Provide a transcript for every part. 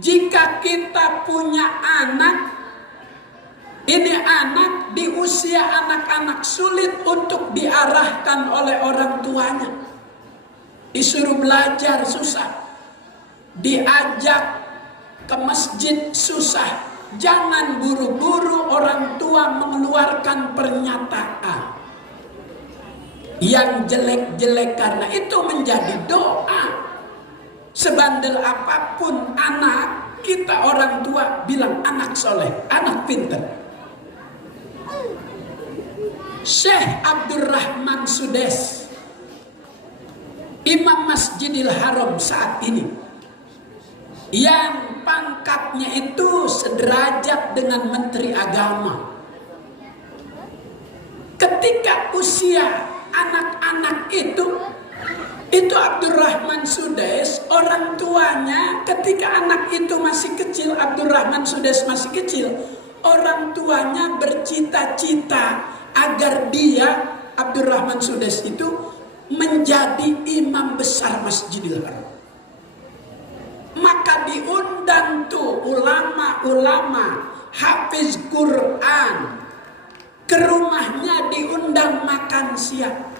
Jika kita punya anak, ini anak di usia anak-anak sulit untuk diarahkan oleh orang tuanya. Disuruh belajar susah, diajak ke masjid susah. Jangan buru-buru orang tua mengeluarkan pernyataan yang jelek-jelek, karena itu menjadi doa. Sebandel apapun anak kita, orang tua bilang anak soleh, anak pintar. Syekh Abdurrahman Sudes, Imam Masjidil Haram saat ini, yang pangkatnya itu sederajat dengan Menteri Agama. Ketika usia anak-anak itu Abdurrahman Sudes, orang tuanya ketika anak itu masih kecil, Abdurrahman Sudes masih kecil, orang tuanya bercita-cita agar dia, Abdurrahman Sudes itu, menjadi imam besar Masjidil Haram. Maka diundang tuh ulama-ulama hafiz Quran ke rumahnya, diundang makan siang.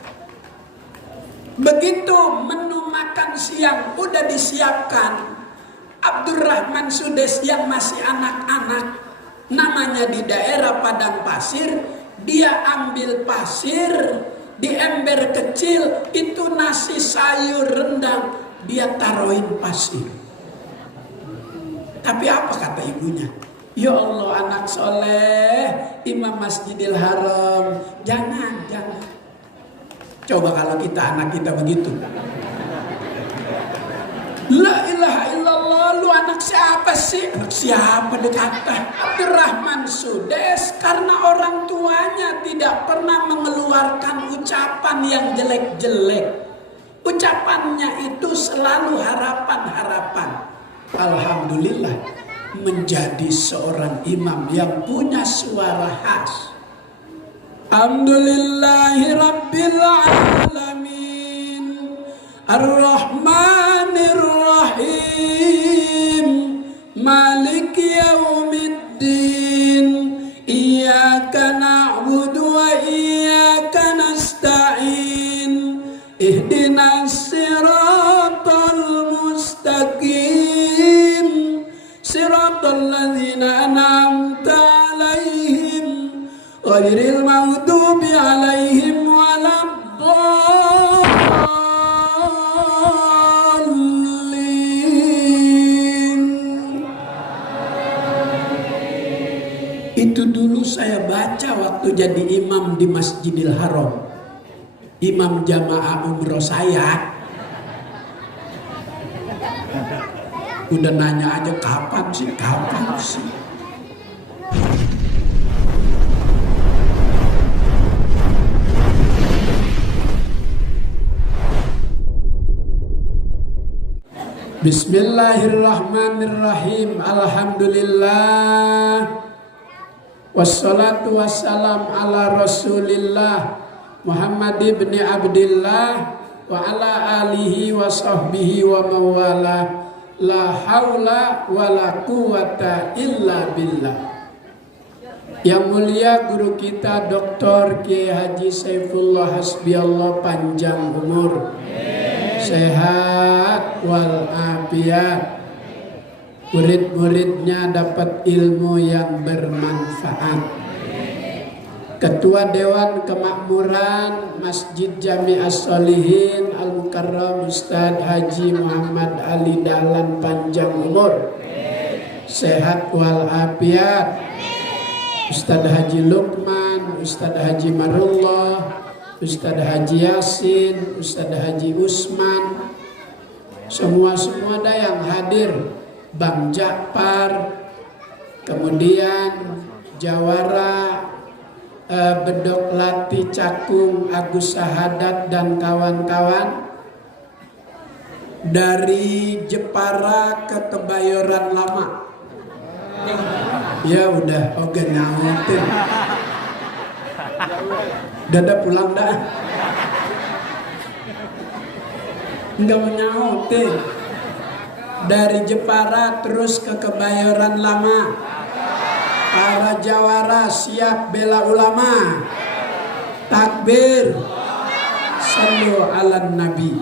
Begitu menu makan siang udah disiapkan, Abdurrahman Sudes yang masih anak-anak, namanya di daerah padang pasir, dia ambil pasir di ember kecil, itu nasi sayur rendang, dia taruhin pasir. Tapi apa kata ibunya? Ya Allah, anak soleh, Imam Masjidil Haram, jangan. Coba kalau kita, anak kita begitu. La ilaha illallah, lu anak siapa sih? Anak siapa dikata? Abdurrahman Sudes, karena orang tuanya tidak pernah mengeluarkan ucapan yang jelek-jelek. Ucapannya itu selalu harapan-harapan. Alhamdulillah menjadi seorang imam yang punya suara khas. Alhamdulillahi Rabbil Alamin Ar-Rahmanir Rahim Maliki Yaumiddin Iyyaka na'budu wa iyyaka nasta'in Ihdinas siratal mustaqim Siratal ladzina an'amta alaihim ghairil maghdubi alaihim waladdallin. Itu dulu saya baca waktu jadi imam di Masjidil Haram. Imam jamaah umroh saya. Udah nanya aja kapan sih? Bismillahirrahmanirrahim. Alhamdulillah. Wassalatu wassalam ala Rasulillah Muhammad ibn Abdillah wa ala alihi wa sahbihi wa mawala. La haula wa la quwata illa billah. Yang mulia guru kita Dr. Kiai Haji Saifullah Hasbiallah, panjang umur, sehat walafiat, murid-muridnya dapat ilmu yang bermanfaat. Ketua Dewan Kemakmuran Masjid Jami As-Solihin Al-Mukarram Ustaz Haji Muhammad Ali Dahlan, panjang umur, sehat walafiat. Ustaz Haji Lukman, Ustaz Haji Marullah, Ustaz Haji Yasin, Ustaz Haji Usman, semua ada yang hadir. Bang Jakpar, kemudian Jawara, Bedok Lati Cakung, Agus Sahadat dan kawan-kawan dari Jepara ke Kebayoran Lama. Ya udah, oke nyautin. Dada pulang dah. Enggak menyautin. Dari Jepara terus ke Kebayoran Lama. Para jawara siap bela ulama. Takbir. Sallu ala Nabi.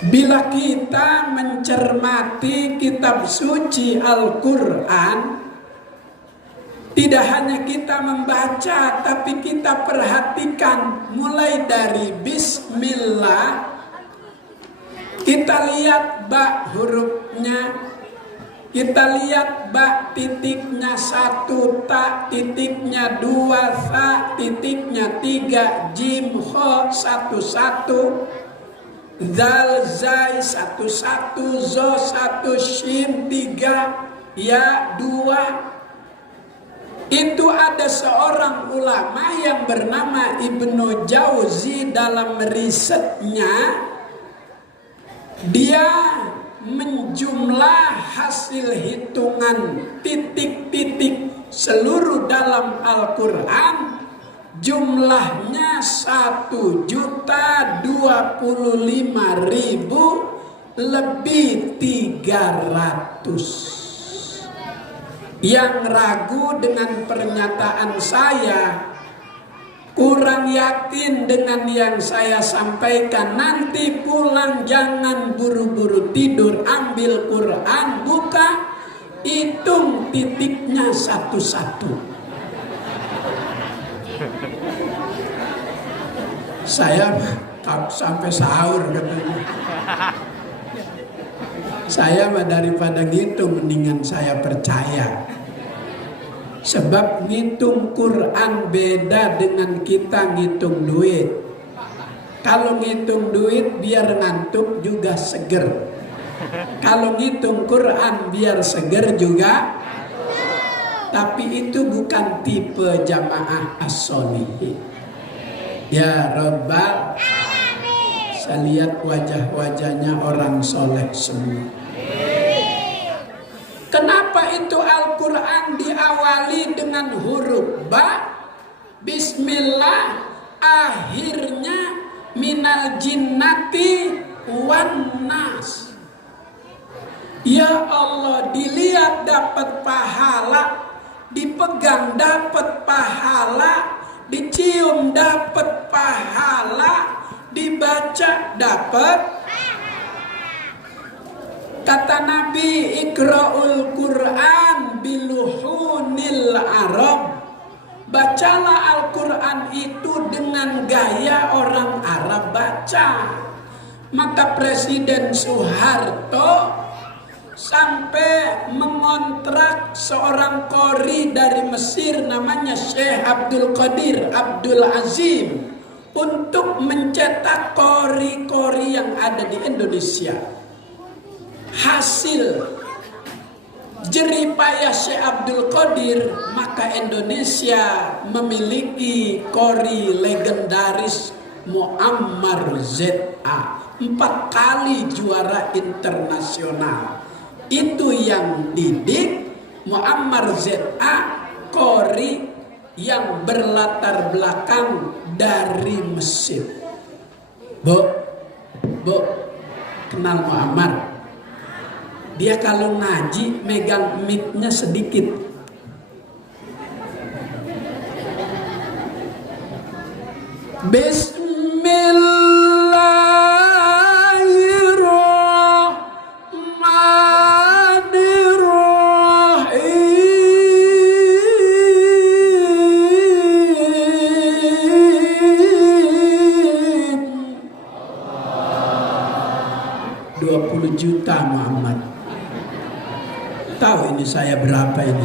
Bila kita mencermati kitab suci Al-Quran, tidak hanya kita membaca, tapi kita perhatikan mulai dari Bismillah. Kita lihat ba hurufnya, kita lihat ba titiknya 1, ta titiknya 2, sa titiknya 3, jim ho 1, 1, zal zai 1, 1, zo 1, shin 3, ya 2. Itu ada seorang ulama yang bernama Ibnu Jauzi. Dalam risetnya dia menjumlah hasil hitungan titik-titik seluruh dalam Al-Quran. Jumlahnya 1.025.000 lebih 300. Yang ragu dengan pernyataan saya, kurang yakin dengan yang saya sampaikan, nanti pulang jangan buru-buru tidur, ambil Quran, buka, hitung titiknya satu-satu. Saya sampai sahur katanya. Saya daripada ngitung mendingan saya percaya. Sebab ngitung Quran beda dengan kita ngitung duit. Kalau ngitung duit biar ngantuk juga seger. Kalau ngitung Quran biar seger juga. Tapi itu bukan tipe jamaah as-solihin. Ya Rabbal, saya lihat wajah-wajahnya orang soleh semua. Kenapa itu Al-Quran diawali dengan huruf ba? Bismillah, akhirnya minal jinnati wan nas. Ya Allah, dilihat dapat pahala, dipegang dapat pahala, dicium dapat pahala, dibaca dapat. Kata Nabi, Iqra'ul Quran biluhunil Arab. Bacalah Al-Quran itu dengan gaya orang Arab baca. Maka Presiden Soeharto sampai mengontrak seorang qori dari Mesir namanya Syekh Abdul Qadir Abdul Azim untuk mencetak qori-qori yang ada di Indonesia. Hasil jeripayah Syekh Abdul Qadir, maka Indonesia memiliki qori legendaris Muammar ZA, 4 kali juara internasional. Itu yang didik Muammar ZA, qori yang berlatar belakang dari Mesir. Bu, kenal Muammar? Dia kalau ngaji megang mic-nya sedikit. Bismillahirrahmanirrahim. 20 juta Muhammad. Tahu ini saya berapa ini?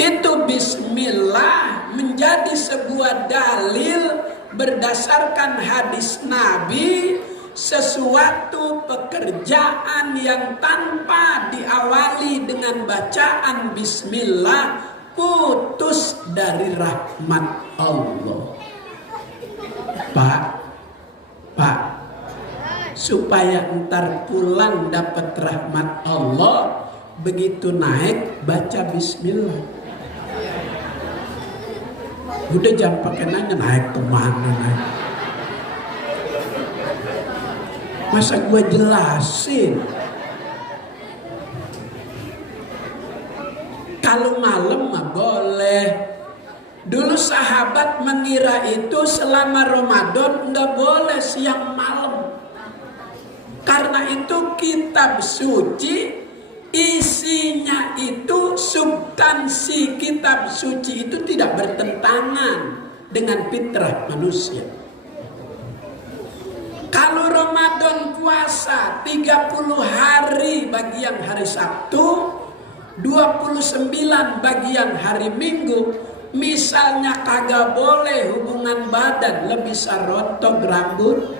Itu bismillah menjadi sebuah dalil berdasarkan hadis Nabi, sesuatu pekerjaan yang tanpa diawali dengan bacaan bismillah putus dari rahmat Allah. Pak, supaya entar pulang dapat rahmat Allah, begitu naik baca bismillah. Udah jangan pakai nanya naik kemana naik. Masa gue jelasin? Kalau malam mah boleh. Dulu sahabat mengira itu selama Ramadan nggak boleh siang malam. Karena itu kitab suci isinya itu, substansi kitab suci itu tidak bertentangan dengan fitrah manusia. Kalau Ramadan puasa 30 hari bagian hari Sabtu, 29 bagian hari Minggu, misalnya kagak boleh hubungan badan, lebih sarotok rambut.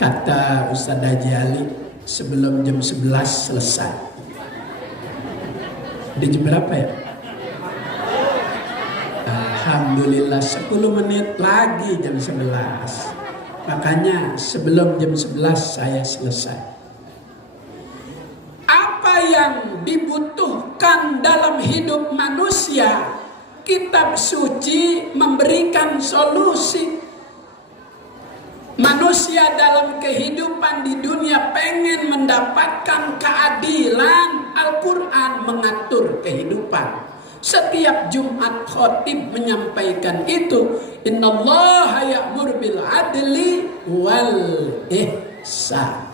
Kata Ustadz Haji Ali, sebelum jam 11 selesai. Di jam berapa ya? Alhamdulillah 10 menit lagi jam 11. Makanya sebelum jam 11 saya selesai. Apa yang dibutuhkan dalam hidup manusia, kitab suci memberikan solusi. Manusia dalam kehidupan di dunia pengen mendapatkan keadilan. Al-Quran mengatur kehidupan. Setiap Jumat khotib menyampaikan itu. Innallaha ya'mur bil adli wal ihsan.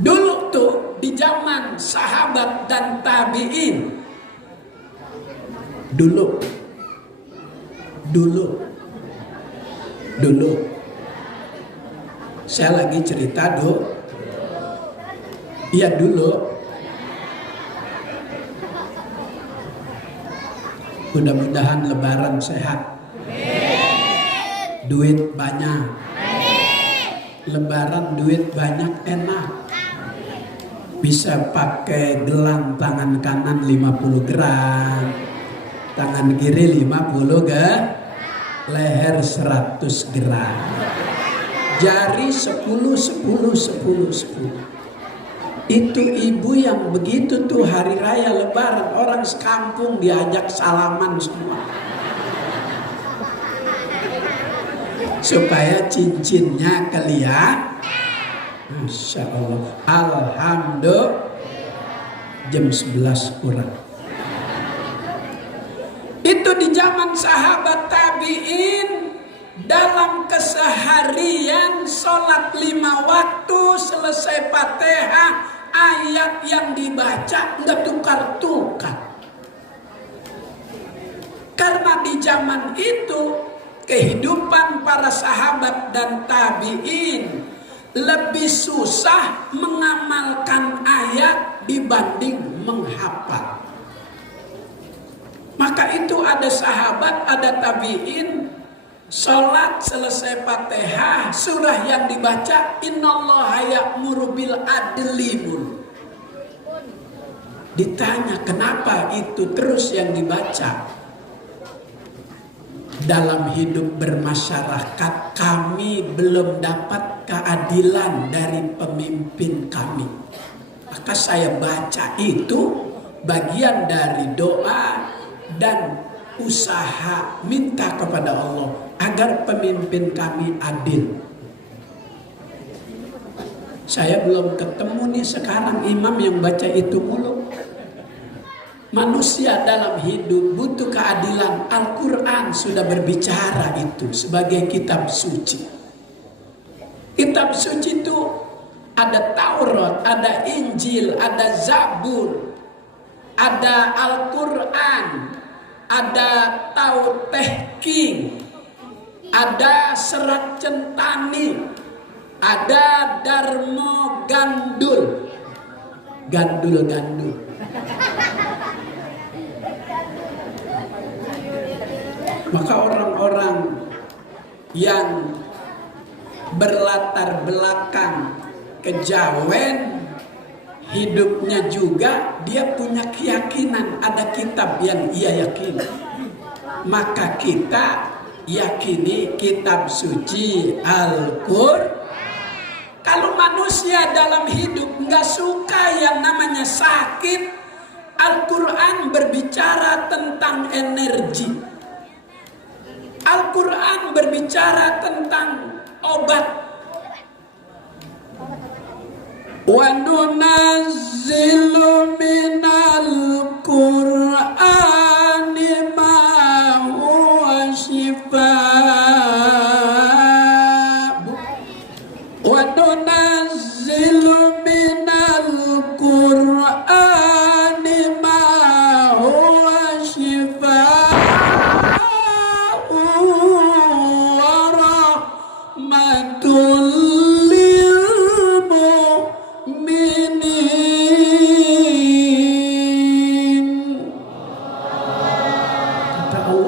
Dulu tuh di zaman sahabat dan tabi'in. Dulu saya lagi cerita iya dulu. Mudah-mudahan lebaran sehat, duit banyak, lebaran duit banyak enak, bisa pakai gelang tangan kanan 50 gram, tangan kiri 50 gram, leher 100 gram, jari 10. Itu ibu yang begitu tuh hari raya lebaran, orang sekampung diajak salaman semua, supaya cincinnya kelihatan. Masya Allah, alhamdulillah jam 11 kurang. Itu di zaman sahabat tabi'in, dalam keseharian sholat 5 waktu, selesai Fatihah, ayat yang dibaca nggak tukar-tukar. Karena di zaman itu kehidupan para sahabat dan tabi'in lebih susah mengamalkan ayat dibanding menghafal. Maka itu ada sahabat, ada tabi'in, sholat selesai Fatihah, surah yang dibaca Innallaha ya'muru bil adli. Ditanya kenapa itu terus yang dibaca? Dalam hidup bermasyarakat kami belum dapat keadilan dari pemimpin kami. Maka saya baca itu bagian dari doa dan usaha minta kepada Allah agar pemimpin kami adil. Saya belum ketemu nih sekarang imam yang baca itu mulu. Manusia dalam hidup butuh keadilan. Al-Quran sudah berbicara itu sebagai kitab suci. Kitab suci itu ada Taurat, ada Injil, ada Zabur, ada Al-Quran, ada Tautehking, ada Serat Centani, ada Darmo Gandul. Maka orang-orang yang berlatar belakang kejawen, hidupnya juga dia punya keyakinan, ada kitab yang ia yakini. Maka kita yakini kitab suci Al-Quran. Kalau manusia dalam hidup nggak suka yang namanya sakit, Al-Quran berbicara tentang energi. Al-Quran berbicara tentang obat. Wa nunazzilu minal Qur'ani ma huwa shifaa. Wa nunazzilu minal Qur'ani ma huwa shifaa wa rahmatul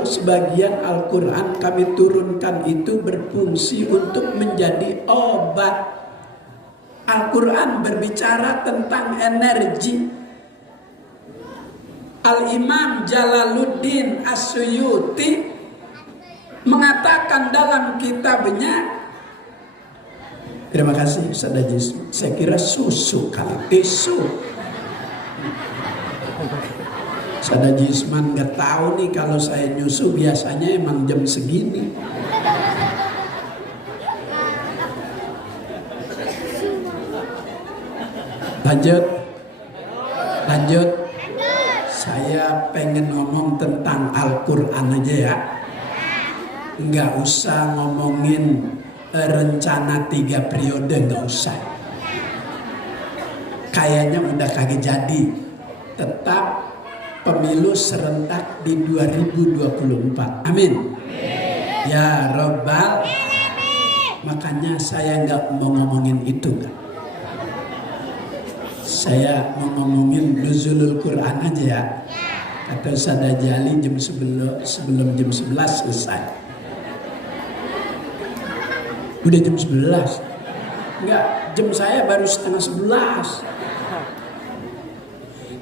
sebagian Al-Quran kami turunkan itu berfungsi untuk menjadi obat. Al-Quran berbicara tentang energi. Al-Imam Jalaluddin As-Suyuti mengatakan dalam kitabnya, terima kasih Ustaz Ajis, saya kira susu kali, tisu. Sada Jisman gak tahu nih kalau saya nyusu biasanya emang jam segini. Lanjut. Saya pengen ngomong tentang Al-Quran aja ya. Nggak usah ngomongin rencana 3 periode, nggak usah. Kayaknya udah kagak jadi. Tetap pemilu serentak di 2024. Amin. Ya Rabbal. Makanya saya nggak mau ngomongin itu. Saya mau ngomongin nuzulul Quran aja ya. Kata Ustaz Jali sebelum jam 11 selesai. Udah jam 11. Enggak, jam saya baru setengah 11.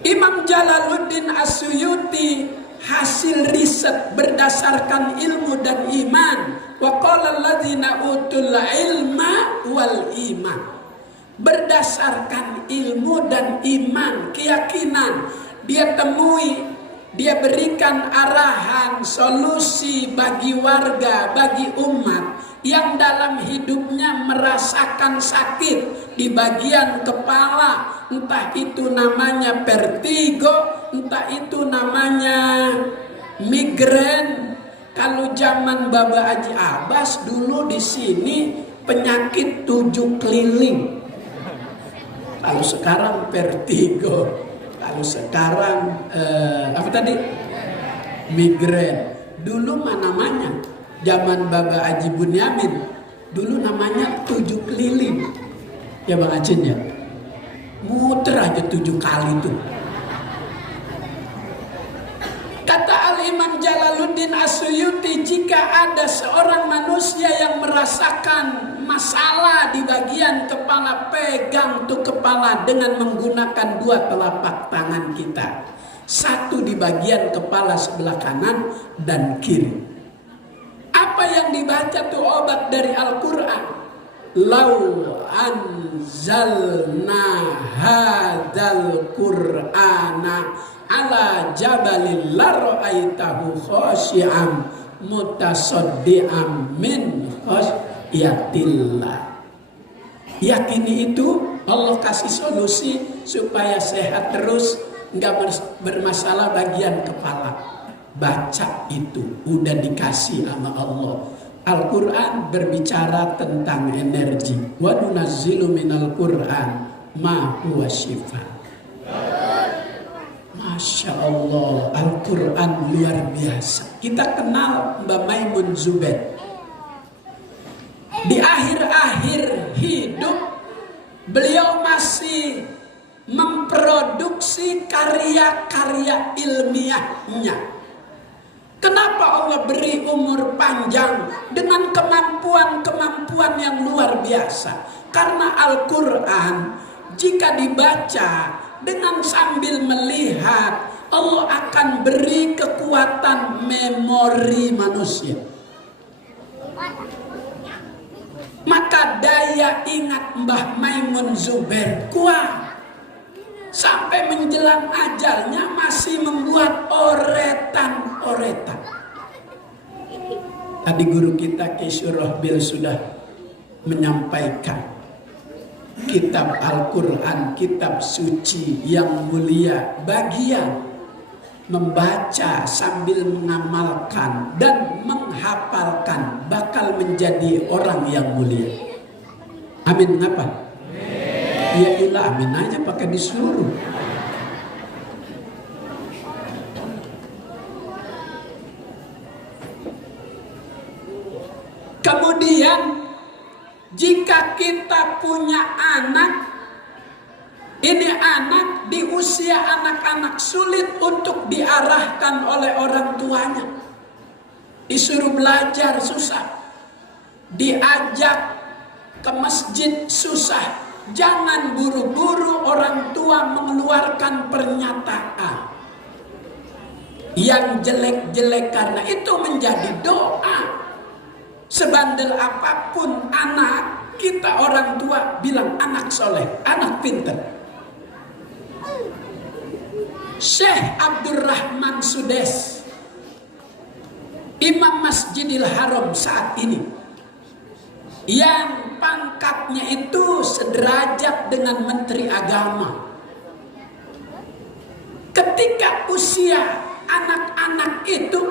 Imam Jalaluddin As-Suyuti hasil riset berdasarkan ilmu dan iman. Wa qala alladzina utul ilma wal iman. Berdasarkan ilmu dan iman, keyakinan, dia temui, dia berikan arahan, solusi bagi warga, bagi umat yang dalam hidupnya merasakan sakit di bagian kepala, entah itu namanya vertigo, entah itu namanya migrain. Kalau zaman Baba Haji Abbas dulu di sini penyakit 7 keliling. Kalau sekarang vertigo, kalau sekarang apa tadi? Migrain. Dulu namanya zaman Baba Haji Bunyamin, dulu namanya 7 keliling. Ya Bang Acin ya, muter aja 7 kali tuh. Kata Al-Imam Jalaluddin As-Suyuti, jika ada seorang manusia yang merasakan masalah di bagian kepala, pegang tuh kepala dengan menggunakan 2 telapak tangan kita. Satu di bagian kepala sebelah kanan dan kiri. Apa yang dibaca tuh obat dari Al-Quran. Lau anzalna hadzal Qur'ana ala jabalil lara'aitahu khashi'an mutasaddian min khasyatillah. Yakini itu Allah kasih solusi supaya sehat terus, nggak bermasalah bagian kepala. Baca itu, udah dikasih sama Allah. Al-Quran berbicara tentang energi. Wa nunazzilu minal Qur'an ma huwa shifa. Masya Allah, Al-Quran luar biasa. Kita kenal Mbak Maimun Zubair. Di akhir-akhir hidup, beliau masih memproduksi karya-karya ilmiahnya. Kenapa Allah beri umur panjang dengan kemampuan-kemampuan yang luar biasa? Karena Al-Quran jika dibaca dengan sambil melihat, Allah akan beri kekuatan memori manusia. Maka daya ingat Mbah Maimun Zubair kuat. sampai menjelang ajalnya masih membuat oretan-oretan. Tadi guru kita Ki Surahbil sudah menyampaikan kitab Al-Quran, kitab suci yang mulia, bagian membaca sambil mengamalkan dan menghafalkan bakal menjadi orang yang mulia. Amin. Kenapa? Ya ilah, amin aja pakai disuruh. Kemudian jika kita punya anak, ini anak di usia anak-anak sulit untuk diarahkan oleh orang tuanya. Disuruh belajar susah, diajak ke masjid susah. Jangan buru-buru orang tua mengeluarkan pernyataan yang jelek-jelek, karena itu menjadi doa. Sebandel apapun anak kita, orang tua bilang anak soleh, anak pinter. Syekh Abdurrahman Sudes, Imam Masjidil Haram saat ini, yang pangkatnya itu sederajat dengan Menteri Agama. Ketika usia anak-anak itu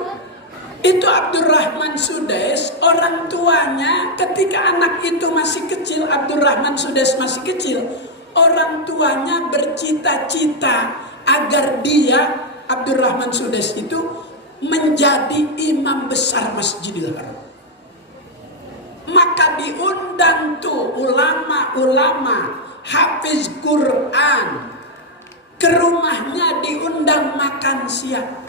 Abdurrahman Sudes, orang tuanya ketika anak itu masih kecil, Abdurrahman Sudes masih kecil, orang tuanya bercita-cita agar dia, Abdurrahman Sudes itu, menjadi imam besar Masjidil Haram. Maka diundang tuh ulama-ulama hafiz Quran ke rumahnya, diundang makan siang.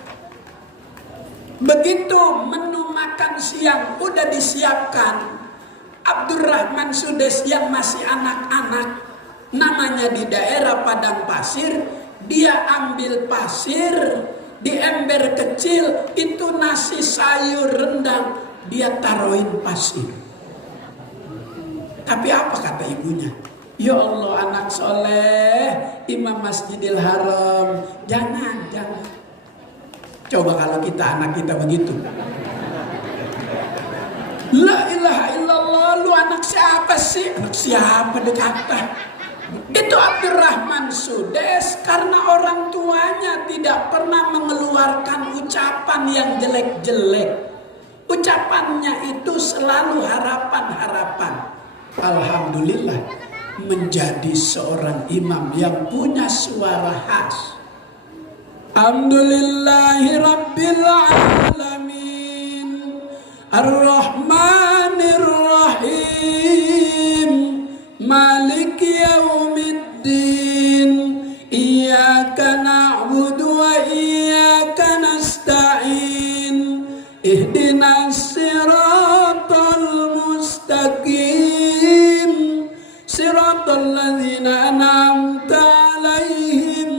Begitu menu makan siang udah disiapkan, Abdurrahman Sudes yang masih anak-anak, namanya di daerah padang pasir, dia ambil pasir di ember kecil, itu nasi sayur rendang, dia taruhin pasir. Tapi apa kata ibunya? Ya Allah, anak soleh, Imam Masjidil Haram, jangan. Coba kalau kita, anak kita begitu. La ilaha illallah, lu anak siapa sih? Anak siapa dikata? Itu Abdurrahman Sudes, karena orang tuanya tidak pernah mengeluarkan ucapan yang jelek-jelek. Ucapannya itu selalu harapan-harapan. Alhamdulillah menjadi seorang imam yang punya suara khas. Alhamdulillahi Rabbil Alamin Ar-Rahmanir Rahim Malik Yaumiddin Iyyaka na'budu wa iyyaka nasta'in Ihdinas siratal mustaqim Siratal ladzina an'amta 'alaihim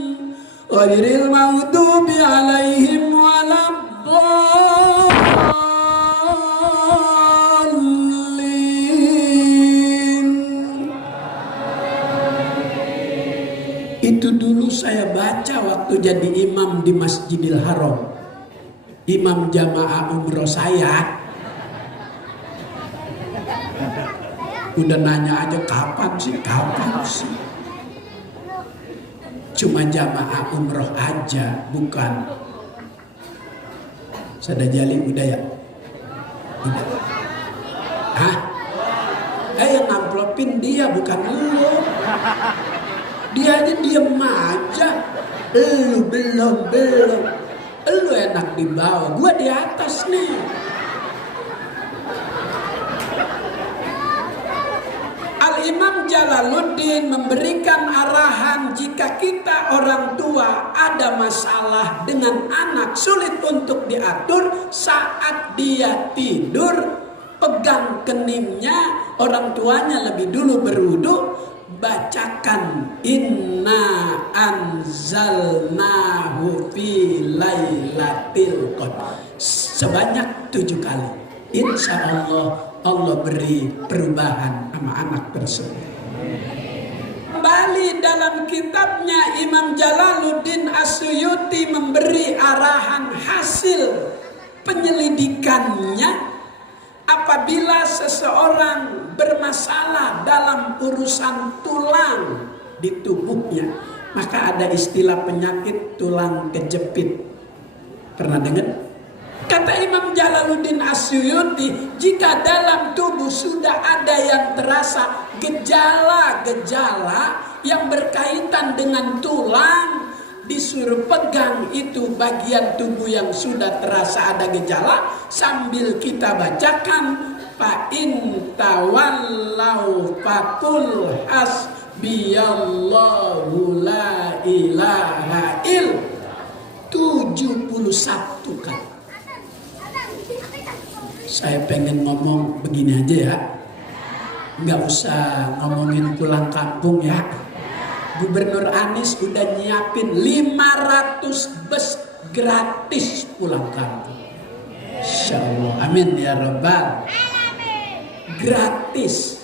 ghairil maghdubi 'alaihim waladdallin. Itu dulu saya baca waktu jadi imam di Masjidil Haram. Imam jamaah umroh saya. Udah nanya aja kapan sih? Cuma jamaah umroh aja, bukan. Sada jali udah ya? Udah. Hah? Yang ngamplopin dia, bukan lu. Dia aja diem aja. Lu belum. Lu enak di bawah, gua di atas nih. Al-Imam Jalaluddin memberikan arahan, jika kita orang tua ada masalah dengan anak sulit untuk diatur, saat dia tidur pegang keningnya, orang tuanya lebih dulu berwudu, bacakan inna anzalnahu fi lailatul qadar sebanyak 7 kali. Insya Allah Allah beri perubahan sama anak tersebut. Kembali Tapi dalam kitabnya Imam Jalaluddin As-Suyuti memberi arahan hasil penyelidikannya, apabila seseorang bermasalah dalam urusan tulang di tubuhnya, maka ada istilah penyakit tulang kejepit. Pernah dengar? Kata Imam Jalaluddin As-Suyuti, jika dalam tubuh sudah ada yang terasa gejala-gejala yang berkaitan dengan tulang, disuruh pegang itu bagian tubuh yang sudah terasa ada gejala, sambil kita bacakan fa in tawallau faqul hasbiyallahu la ilaha il 71 kali. Saya pengen ngomong begini aja ya, nggak usah ngomongin pulang kampung ya. Gubernur Anies udah nyiapin 500 bus gratis pulang kampung. Insya Allah, amin ya Rabbal. Gratis.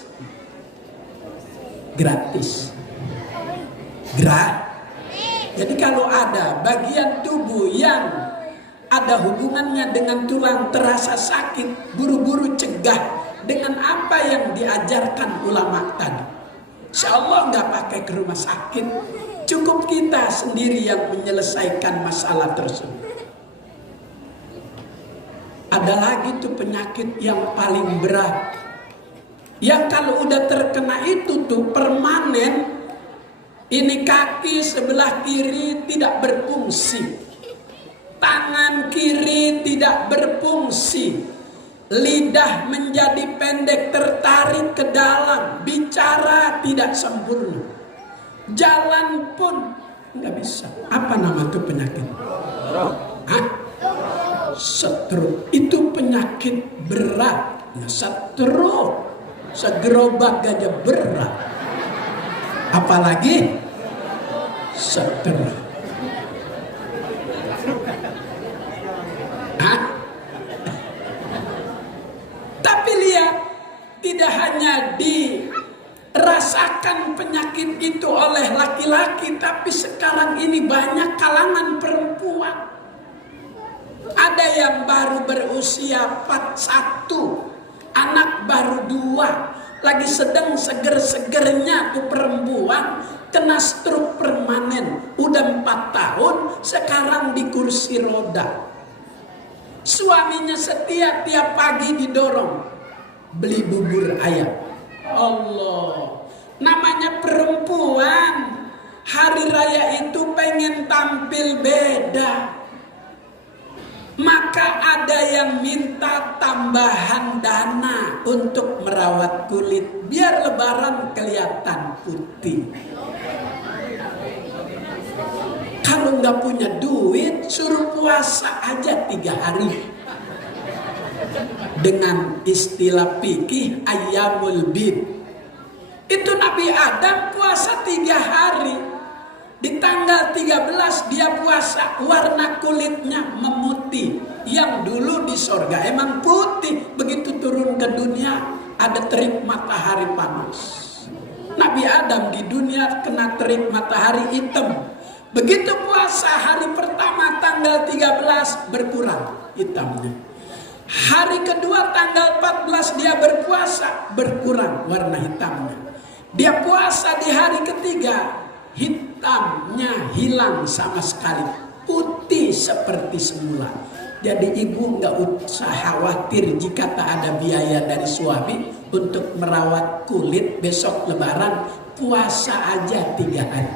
Jadi kalau ada bagian tubuh yang ada hubungannya dengan tulang terasa sakit, buru-buru cegah dengan apa yang diajarkan ulama tadi. Insya Allah nggak pakai ke rumah sakit, cukup kita sendiri yang menyelesaikan masalah tersebut. Ada lagi tuh penyakit yang paling berat, yang kalau udah terkena itu tuh permanen. Ini kaki sebelah kiri tidak berfungsi, tangan kiri tidak berfungsi, lidah menjadi pendek tertarik ke dalam, bicara tidak sempurna, jalan pun nggak bisa. Apa nama itu penyakit? Stroke. Itu penyakit berat. Nah, stroke segerobak aja berat, apalagi stroke. Tapi lihat, tidak hanya dirasakan penyakit itu oleh laki-laki, tapi sekarang ini banyak kalangan perempuan. Ada yang baru berusia 41, anak baru 2, lagi sedang seger-segernya tuh perempuan, kena stroke permanen, udah 4 tahun, sekarang di kursi roda. Suaminya setia, tiap pagi didorong beli bubur ayam. Allah, namanya perempuan, hari raya itu pengen tampil beda. Maka ada yang minta tambahan dana untuk merawat kulit biar lebaran kelihatan putih. Kalau nggak punya duit, suruh puasa aja 3 hari. Dengan istilah fikih ayyamul bid. Itu Nabi Adam puasa 3 hari. Di tanggal 13 dia puasa, warna kulitnya memutih. Yang dulu di sorga emang putih, begitu turun ke dunia ada terik matahari panas. Nabi Adam di dunia kena terik matahari hitam. Begitu puasa hari pertama tanggal 13 berkurang hitamnya. Hari kedua tanggal 14 dia berpuasa, berkurang warna hitamnya. Dia puasa di hari ketiga, hitamnya hilang sama sekali, putih seperti semula. Jadi ibu nggak usah khawatir jika tak ada biaya dari suami untuk merawat kulit. Besok lebaran puasa aja 3 hari,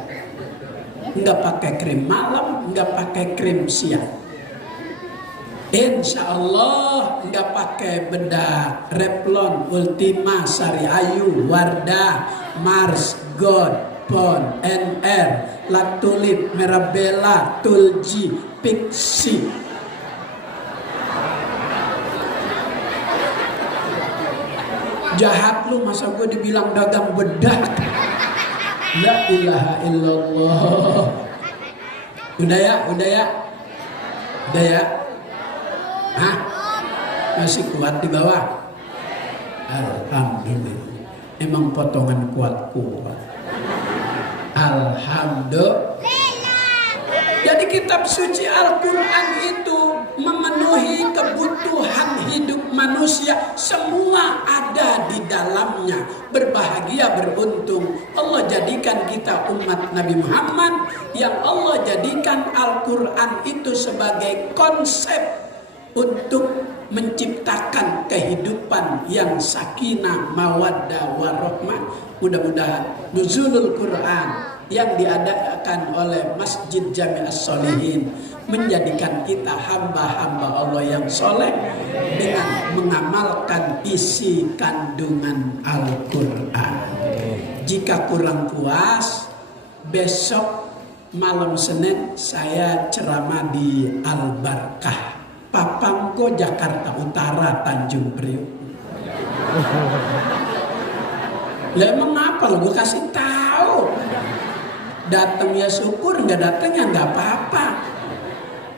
nggak pakai krim malam, nggak pakai krim siang. Insya Allah nggak pakai bedak Revlon, Ultima, Sari Ayu, Wardah, Mars, God, Pon, NR, Latulip, Merabella, Tulji, Pixi. Jahat lu, masa gue dibilang dagang bedak? La ilaha illallah. Udah ya. Hah? Masih kuat di bawah? Alhamdulillah. Emang potongan kuat. alhamdulillah. Jadi kitab suci Al-Quran itu memenuhi kebutuhan hidup manusia. Semua ada di dalamnya. Berbahagia, beruntung. Allah jadikan kita umat Nabi Muhammad, yang Allah jadikan Al-Quran itu sebagai konsep untuk menciptakan kehidupan yang sakinah, mawaddah, warahmah. Mudah-mudahan nuzulul Quran yang diadakan oleh Masjid Jami' As-Sholihin menjadikan kita hamba-hamba Allah yang soleh dengan mengamalkan isi kandungan Al-Quran. Jika kurang puas, besok malam Senin saya ceramah di Al-Barkah, Papangko, Jakarta Utara, Tanjung Priok. Lah emang apa lo? Gue kasih tahu. Datang ya syukur, nggak datang ya nggak apa-apa.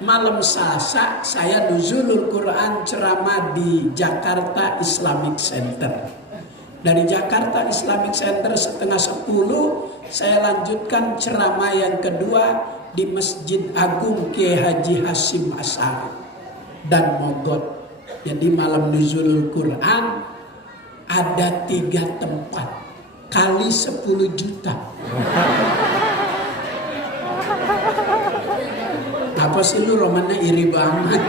Malam Selasa saya nuzulul Quran ceramah di Jakarta Islamic Center. Dari Jakarta Islamic Center 9:30 saya lanjutkan ceramah yang kedua di Masjid Agung Kiai Haji Hasyim Asy'ari dan Mogot. Jadi malam nuzulul Quran ada 3 tempat kali 10 juta. Apa sih lu romannya iri banget.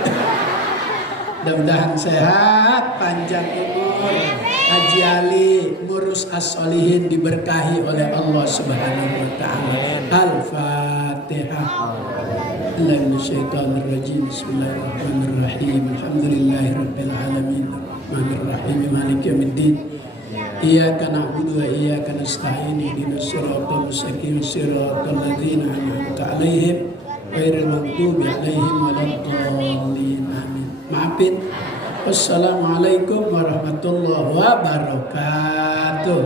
Mudah-mudahan sehat, panjang umur, Haji Ali, ngurus as-solihin diberkahi oleh Allah Subhanahu wa taala. Al-Fatihah. Bismillahirrahmanirrahim. Alhamdulillahirabbil alamin. Arrahmanirrahim. Maliki yaumiddin. Iyyaka na'budu wa iyyaka nasta'in. Ihdinas siratal mustaqim. Siratal ladzina an'amta 'alaihim ghairil maghdubi 'alaihim waladdallin. Amin. Maafin. Wassalamualaikum warahmatullahi wabarakatuh.